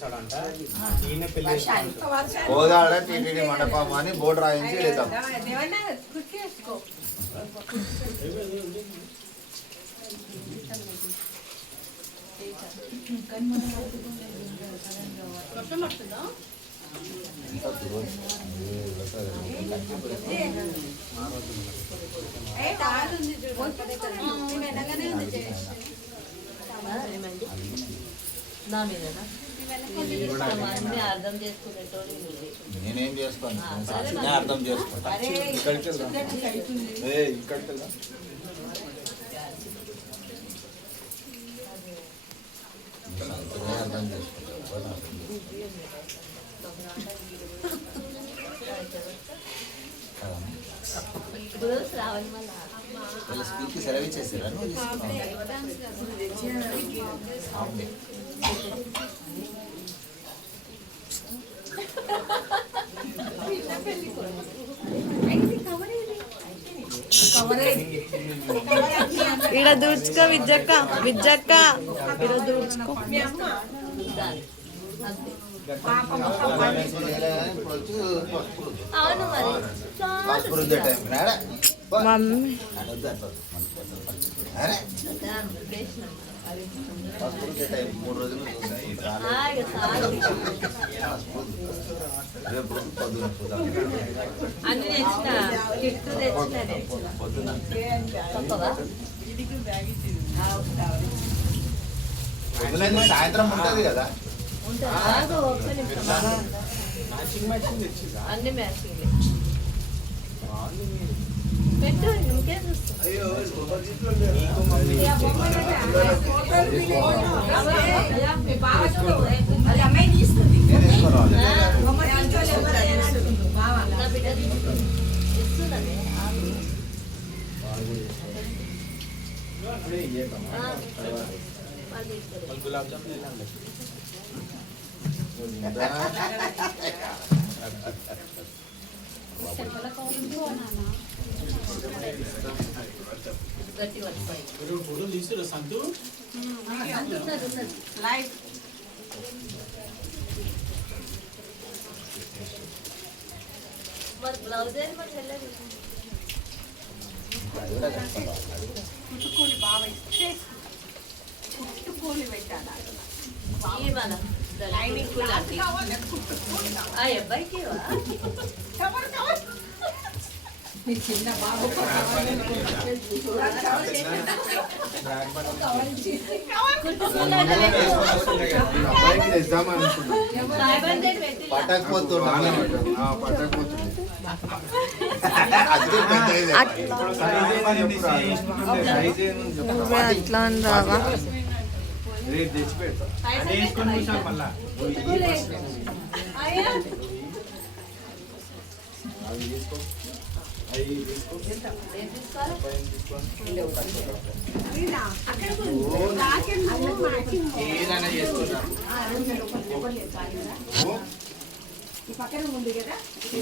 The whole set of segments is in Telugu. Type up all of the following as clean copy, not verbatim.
వచ్చేసాడంట. ఈయన పెళ్లి గోదావరి టీటీడీ మండపం అని బోర్డు రాయించి వెళ్తాం. అర్థం చేసుకునేటోళ్ళు నేనేం చేసుకోను, అర్థం చేసుకుంటా. ఇక్కడికి అర్థం చేసుకుంటా. స్కూల్కి సెలవు ఇచ్చేసారా? ఈడ దూడ్చుకో విద్యక్క, విద్యక్క ఈడ దూడ్చుకో. మమ్మీ సాయంత్రం ఉంటది కదా. అన్ని మ్యాచింగ్ పెట్టు, ఇంకేం గులాబ్ జామున్ ఫోటోలు తీసుకురా సంతు. మరి బ్లౌజ్ ఏది మరి చెల్లెది కుట్టుకూలి బాగా ఇస్తే కుట్టుకూలి పెట్టాలి. అబ్బాయికి చిన్న బాబు అట్లా అని రావా?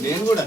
నేను కూడా